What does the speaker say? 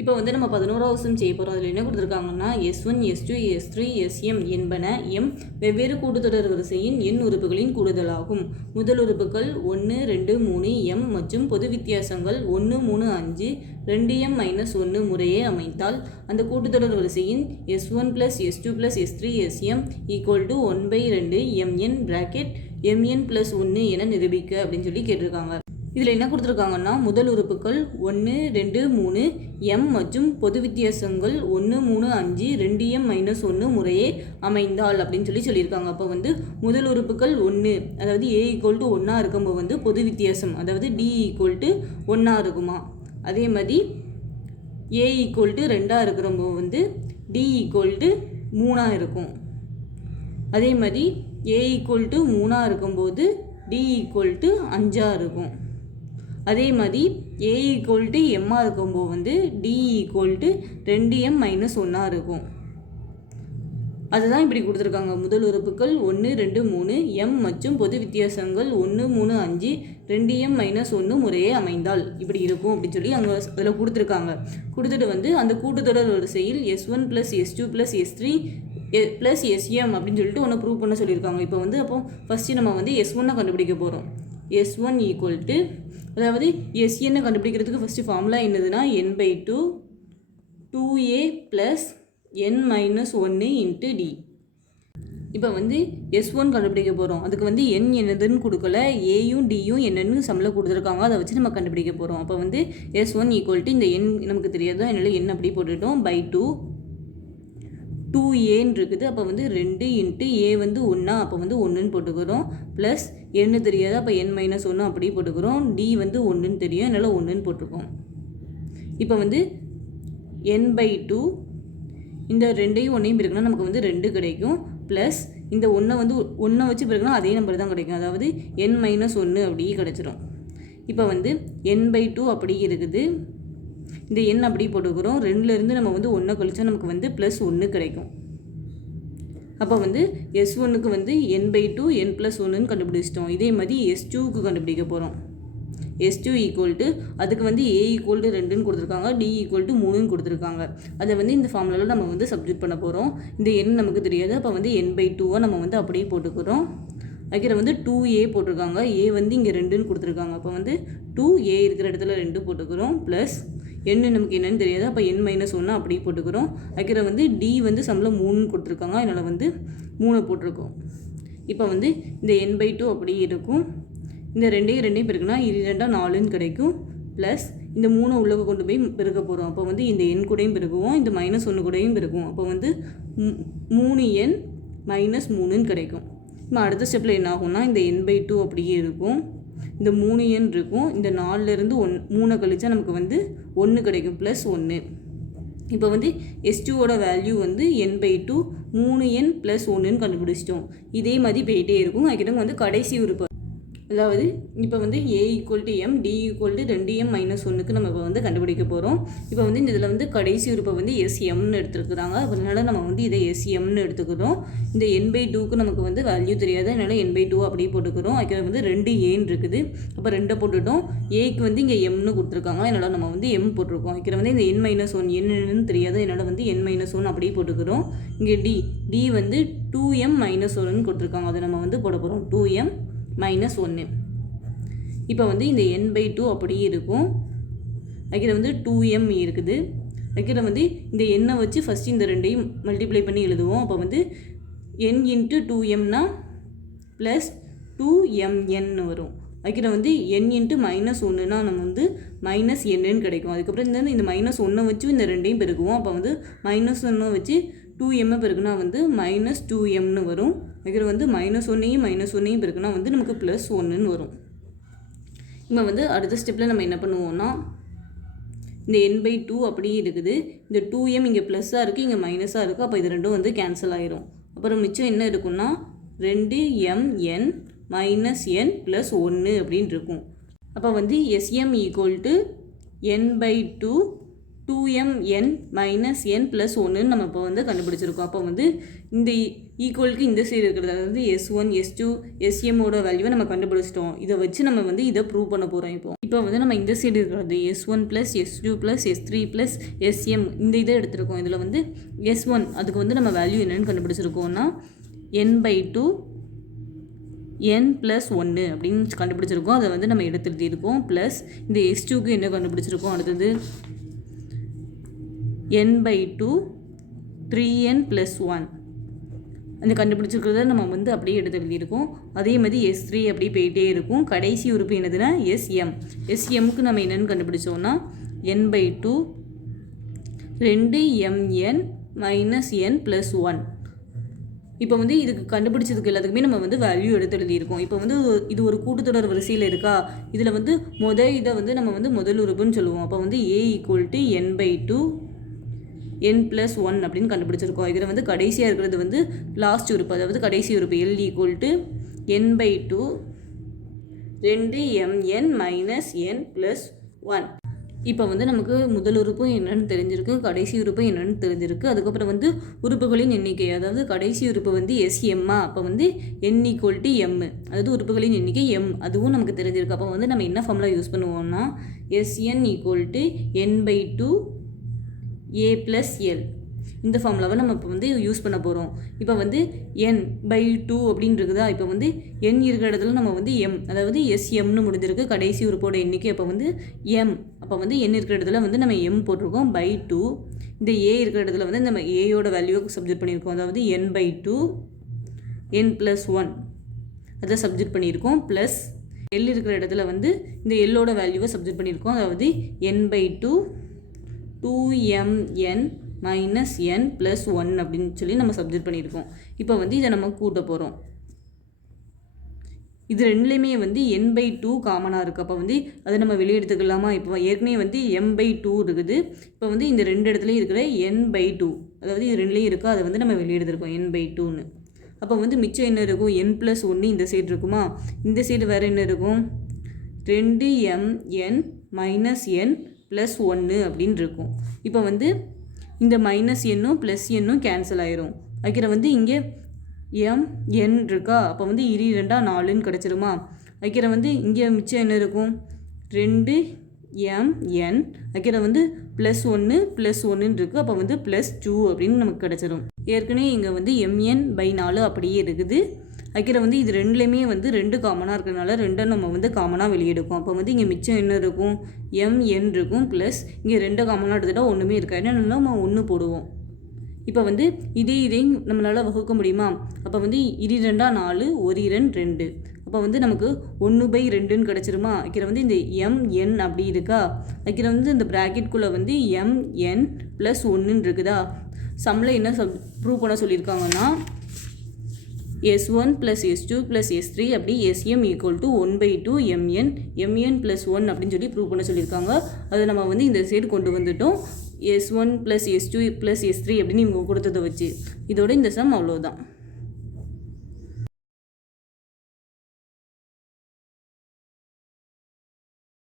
இப்போ வந்து நம்ம 11வது சம் செய்ய போகிறோம். அதில் என்ன கொடுத்துருக்காங்கன்னா S1, S2, S3, Sm என்பன m வெவ்வேறு கூட்டுத்தொடர் வரிசையின் எண் உறுப்புகளின் கூடுதலாகும். முதல் உறுப்புகள் 1, 2, 3 m மற்றும் பொது வித்தியாசங்கள் 1, 3, 5 2m - 1 முறையே அமைத்தால் அந்த கூட்டுத்தொடர் வரிசையின் S1 + S2 + S3 Sm = 1/2 mn mn + 1 என நிரூபிக்க அப்படின்னு சொல்லி கேட்டிருக்காங்க. இதில் என்ன கொடுத்துருக்காங்கன்னா முதல் உறுப்புகள் 1, 2, 3 m மற்றும் பொது வித்தியாசங்கள் 1, 3, 5 2m - 1 முறையே அமைந்தால் அப்படின்னு சொல்லியிருக்காங்க. அப்போ வந்து முதல் உறுப்புகள் 1, அதாவது a = 1 இருக்கும்போது வந்து பொது வித்தியாசம், அதாவது d = 1 இருக்குமா. அதே மாதிரி a = 2 இருக்கிறம்போது வந்து d = 3 இருக்கும். அதே மாதிரி a = 3 இருக்கும்போது d = 5 இருக்கும். அதே மாதிரி a = m இருக்கும்போது வந்து d = 2m - 1 இருக்கும். அதுதான் இப்படி கொடுத்துருக்காங்க. முதல் உறுப்புகள் 1, 2, 3 m மற்றும் பொது வித்தியாசங்கள் 1, 3, 5 2m - 1 முறையே அமைந்தால் இப்படி இருக்கும் அப்படின்னு சொல்லி அங்கே அதில் கொடுத்துருக்காங்க. கொடுத்துட்டு வந்து அந்த கூட்டுத்தொடர் வரிசையில் S1 + S2 + S3 + Sm அப்படின்னு சொல்லிட்டு ஒன்று ப்ரூவ் பண்ண சொல்லியிருக்காங்க. இப்போ வந்து அப்போ ஃபஸ்ட்டு நம்ம வந்து S1 கண்டுபிடிக்க போகிறோம். S1 = அதாவது Sn கண்டுபிடிக்கிறதுக்கு ஃபஸ்ட்டு ஃபார்முலா என்னதுன்னா n/2 2a + n - 1 × d. இப்போ வந்து S1 கண்டுபிடிக்க போகிறோம். அதுக்கு வந்து n என்னதுன்னு கொடுக்கல, ஏயும் டியும் என்னன்னு சம்மில் கொடுத்துருக்காங்க. அதை வச்சு நம்ம கண்டுபிடிக்க போகிறோம். அப்போ வந்து S1 = இந்த n நமக்கு தெரியாது, அதனால n அப்படி போட்டுட்டோம். /2 2a இருக்குது. அப்போ வந்து 2 × a வந்து 1, அப்போ வந்து 1ன்னு போட்டுக்கிறோம். ப்ளஸ் n தெரியாது, அப்போ n - 1 அப்படி போட்டுக்கிறோம். d வந்து 1ன்னு தெரியும், அதனால் 1ன்னு போட்டிருக்கோம். இப்போ வந்து n/2 இந்த 2ஐயும் 1ஐயும் பிறகுனா நமக்கு வந்து 2 கிடைக்கும். ப்ளஸ் இந்த 1 வந்து 1 வச்சு பிறகுனா அதே நம்பர் தான் கிடைக்கும், அதாவது n - 1 அப்படியே கிடச்சிரும். இப்போ வந்து n/2 அப்படி இருக்குது. இந்த n அப்படி போட்டுக்கிறோம். 2லேருந்து நம்ம வந்து 1 கழிச்சா நமக்கு வந்து +1 கிடைக்கும். அப்போ வந்து S1க்கு வந்து n/2 n + 1ன்னு கண்டுபிடிச்சிட்டோம். இதே மாதிரி S2க்கு கண்டுபிடிக்க போகிறோம். S2 = அதுக்கு வந்து a = 2ன்னு கொடுத்துருக்காங்க, d = 3ன்னு கொடுத்துருக்காங்க. அதை வந்து இந்த ஃபார்முலாவில் நம்ம வந்து சப்ஸ்டிட்யூட் பண்ண போகிறோம். இந்த n நமக்கு தெரியாது, அப்போ வந்து n/2 நம்ம வந்து அப்படியே போட்டுக்கிறோம். அதுக்கு வந்து 2a போட்டிருக்காங்க, a வந்து இங்கே 2ன்னு கொடுத்துருக்காங்க. அப்போ வந்து 2a இருக்கிற இடத்துல 2 போட்டுக்கிறோம். ப்ளஸ் n நமக்கு என்னன்னு தெரியாது, அப்போ n - 1 அப்படியே போட்டுக்கிறோம். அதுக்கு வந்து d வந்து சம்மில் 3ன்னு கொடுத்துருக்காங்க, அதனால் வந்து 3 போட்டிருக்கோம். இப்போ வந்து இந்த n/2 அப்படியே இருக்கும். இந்த 2ஐயும் பெருக்குனா 2 4ன்னு கிடைக்கும். ப்ளஸ் இந்த 3 உள்ளே கொண்டு போய் பெருக்க போகிறோம். அப்போ வந்து இந்த n கூடையும் பெருக்குவோம், இந்த -1 கூடையும் பெருக்குவோம். அப்போ வந்து 3n - 3ன்னு கிடைக்கும். இப்போ அடுத்த ஸ்டெப்பில் என்ன ஆகும்னா இந்த n/2 அப்படியே இருக்கும். இந்த 3n இருக்கும். இந்த 4லேருந்து 3 கழிச்சா நமக்கு வந்து 1 கிடைக்கும், +1. இப்போ வந்து S2ஓட வேல்யூ வந்து n/2 3n + 1ன்னு கண்டுபிடிச்சிட்டோம். இதே மாதிரி போயிட்டே இருக்கும். அதுக்கிட்ட வந்து கடைசி உறுப்பு, அதாவது இப்போ வந்து a = m d = 2m - 1க்கு நம்ம இப்போ வந்து கண்டுபிடிக்க போகிறோம். இப்போ வந்து இந்த இதில் வந்து கடைசி உறுப்பை வந்து Smன்னு எடுத்துருக்குறாங்க, அதனால நம்ம வந்து இதை Smன்னு எடுத்துக்கிறோம். இந்த n/2க்கு நமக்கு வந்து வேல்யூ தெரியாது, அதனால n/2 அப்படியே போட்டுக்கிறோம். அதுக்கு வந்து 2a இருக்குது, அப்போ 2 போட்டுட்டோம். aக்கு வந்து இங்கே mன்னு கொடுத்துருக்காங்க, அதனால் நம்ம வந்து m போட்டிருக்கோம். அதுக்கு வந்து இந்த n - 1 என்னன்னு தெரியாது, அதனால் வந்து n - 1 அப்படியே போட்டுக்கிறோம். இங்கே d வந்து 2m - 1ன்னு கொடுத்துருக்காங்க, அதை நம்ம வந்து போட போகிறோம். 2m - 1. இப்போ வந்து இந்த n/2 அப்படியே இருக்கும். அதுக்கு வந்து 2m இருக்குது. அதுக்கு வந்து இந்த n வச்சு ஃபஸ்ட்டு இந்த 2ஐயும் மல்டிப்ளை பண்ணி எழுதுவோம். அப்போ வந்து n × 2mனா +2mn வரும். அதுக்கு வந்து n × -1னா நம்ம வந்து -nன்னு கிடைக்கும். அதுக்கப்புறம் இந்த -1 வச்சு இந்த 2ஐயும் பெருக்குவோம். அப்போ வந்து -1 வச்சு 2m பெருக்குனா வந்து -2mன்னு வரும். அதுக்கு வந்து -1ஐயும் -1ஐயும் பெருக்குனா வந்து நமக்கு +1ன்னு வரும். இப்போ வந்து அடுத்த ஸ்டெப்பில் நம்ம என்ன பண்ணுவோம்னா இந்த n/2 அப்படியே இருக்குது. இந்த 2m இங்கே ப்ளஸ்ஸாக இருக்குது, இங்கே மைனஸாக இருக்குது. அப்போ இது ரெண்டும் வந்து கேன்சல் ஆகிரும். அப்புறம் மிச்சம் என்ன இருக்குன்னா 2mn - n + 1 அப்படின்னு இருக்கும். அப்போ வந்து Sm = n/2 2mn minus n plus 1ன்னு நம்ம இப்போ வந்து கண்டுபிடிச்சிருக்கோம். அப்போ வந்து இந்த ஈக்குவலுக்கு இந்த சைடு இருக்கிறது அதாவது S1 S2 SMோட வேல்யூவை நம்ம கண்டுபிடிச்சிட்டோம். இதை வச்சு நம்ம வந்து இதை ப்ரூவ் பண்ண போகிறோம். இப்போ வந்து நம்ம இந்த சைடு இருக்கிறது S1 plus S2 plus S3 plus SM இந்த இதை எடுத்திருக்கோம். இதில் வந்து S1 அதுக்கு வந்து நம்ம வேல்யூ என்னென்னு கண்டுபிடிச்சிருக்கோம்னா n/2 n ப்ளஸ் 1 அப்படின்னு கண்டுபிடிச்சிருக்கோம். அதை வந்து நம்ம எடுத்துகிட்டு ப்ளஸ் இந்த S2க்கு என்ன கண்டுபிடிச்சிருக்கோம் அடுத்தது n/2 3n ப்ளஸ் 1 அந்த கண்டுபிடிச்சிருக்கிறத நம்ம வந்து அப்படியே எடுத்து எழுதியிருக்கோம். அதே மாதிரி S3 அப்படியே போயிட்டே இருக்கும். கடைசி உறுப்பு என்னதுன்னா SMக்கு நம்ம என்னென்னு கண்டுபிடிச்சோம்னா n/2 2mn minus n plus 1. இப்போ வந்து இதுக்கு கண்டுபிடிச்சதுக்கு எல்லாத்துக்குமே நம்ம வந்து வேல்யூ எடுத்து எழுதியிருக்கோம். இப்போ வந்து இது ஒரு கூட்டுத்தொடர் வரிசையில் இருக்கா, இதில் வந்து இதை வந்து நம்ம வந்து முதல் உறுப்புன்னு சொல்லுவோம். அப்போ வந்து A = n/2 n ப்ளஸ் 1 அப்படின்னு கண்டுபிடிச்சிருக்கோம். இதில் வந்து கடைசியாக இருக்கிறது வந்து லாஸ்ட் உறுப்பு, அதாவது கடைசி உறுப்பு L = n/2 2mn minus n plus 1. இப்போ வந்து நமக்கு முதல் உறுப்பு என்னென்னு தெரிஞ்சிருக்கு, கடைசி உறுப்பு என்னென்னு தெரிஞ்சிருக்கு. அதுக்கப்புறம் வந்து உறுப்புகளின் எண்ணிக்கை, அதாவது கடைசி உறுப்பு வந்து SMஆ, அப்போ வந்து n = m, அதாவது உறுப்புகளின் எண்ணிக்கை m, அதுவும் நமக்கு தெரிஞ்சிருக்கு. அப்போ வந்து நம்ம என்ன ஃபார்முலா யூஸ் பண்ணுவோம்னா Sn = n/2 a plus L. இந்த ஃபார்முலாவை நம்ம இப்போ வந்து யூஸ் பண்ண போகிறோம். இப்போ வந்து n/2 அப்படின்னு இருக்குதா, இப்போ வந்து n இருக்கிற இடத்துல நம்ம வந்து m, அதாவது SMன்னு முடிஞ்சிருக்கு கடைசி உறுப்போட எண்ணிக்கை. அப்போ வந்து m, அப்போ வந்து n இருக்கிற இடத்துல வந்து நம்ம m போட்டிருக்கோம் /2. இந்த a இருக்கிற இடத்துல வந்து நம்ம aயோட வேல்யூவை சப்ஜெக்ட் பண்ணியிருக்கோம், அதாவது n/2 n ப்ளஸ் 1 அதை சப்ஜெக்ட் பண்ணியிருக்கோம். ப்ளஸ் L இருக்கிற இடத்துல வந்து இந்த Lோட வேல்யூவை சப்ஜெக்ட் பண்ணியிருக்கோம், அதாவது n/2 2mn minus n plus 1 அப்படின்னு சொல்லி நம்ம சப்ஜெக்ட் பண்ணியிருக்கோம். இப்போ வந்து இதை நம்ம கூட்ட போகிறோம். இது ரெண்டுலேயுமே வந்து n/2 காமனாக இருக்குது. அப்போ வந்து அதை நம்ம வெளியே எடுத்துக்கலாமா? இப்போ ஏற்கனவே வந்து m/2 இருக்குது. இப்போ வந்து இந்த ரெண்டு இடத்துலையும் இருக்கிற n/2, அதாவது இது ரெண்டுலேயும் இருக்கா, அதை வந்து நம்ம வெளியே எடுத்துருக்கோம் n/2ன்னு. அப்போ வந்து மிச்சம் என்ன இருக்கும், n ப்ளஸ் 1 இந்த சைடு இருக்குமா, இந்த சைடு வேறு என்ன இருக்கும் 2mn மைனஸ் n ப்ளஸ் 1 அப்படின்னு இருக்கும். இப்போ வந்து இந்த மைனஸ் எண்ணும் ப்ளஸ் எண்ணும் கேன்சல் ஆயிரும். அதுக்கிற வந்து இங்கே n இருக்கா, அப்போ வந்து 2 4ன்னு கிடச்சிருமா. அதுக்கிற வந்து இங்கே மிச்சம் என்ன இருக்கும் 2mn, அதுக்கிற வந்து ப்ளஸ் 1 ப்ளஸ் 1ன்னு இருக்குது. அப்போ வந்து ப்ளஸ் 2 அப்படின்னு நமக்கு கிடச்சிரும். ஏற்கனவே இங்கே வந்து mn/4 அப்படியே இருக்குது. அதுக்கிற வந்து இது ரெண்டுலேயுமே வந்து 2 காமனாக இருக்கிறதுனால 2 நம்ம வந்து காமனாக வெளியெடுக்கும். அப்போ வந்து இங்கே மிச்சம் என்ன இருக்கும் mn இருக்கும், ப்ளஸ் இங்கே 2 காமனாக எடுத்துகிட்டா ஒன்றுமே இருக்காது, என்னென்னா நம்ம 1 போடுவோம். இப்போ வந்து இதையும் நம்மளால் வகுக்க முடியுமா, அப்போ வந்து 2 4 1 2 2, அப்போ வந்து நமக்கு 1/2ன்னு கிடச்சிருமா. அதுக்கிற வந்து இந்த mn அப்படி இருக்கா, அதுக்கிற வந்து இந்த ப்ராக்கெட்குள்ளே வந்து mn ப்ளஸ் 1ன்னு இருக்குதா. சம்மில் என்ன ப்ரூவ் பண்ண சொல்லியிருக்காங்கன்னா S1 plus S2 plus S3 அப்படி SM = 1/2 mn ப்ளஸ் 1 அப்படின்னு சொல்லி ப்ரூவ் பண்ண சொல்லியிருக்காங்க. அதை நம்ம வந்து இந்த சைடு கொண்டு வந்துட்டோம். S1 plus S2 plus S3 அப்படின்னு இவங்க கொடுத்ததை வச்சு. இதோட இந்த சம் அவ்வளோதான்.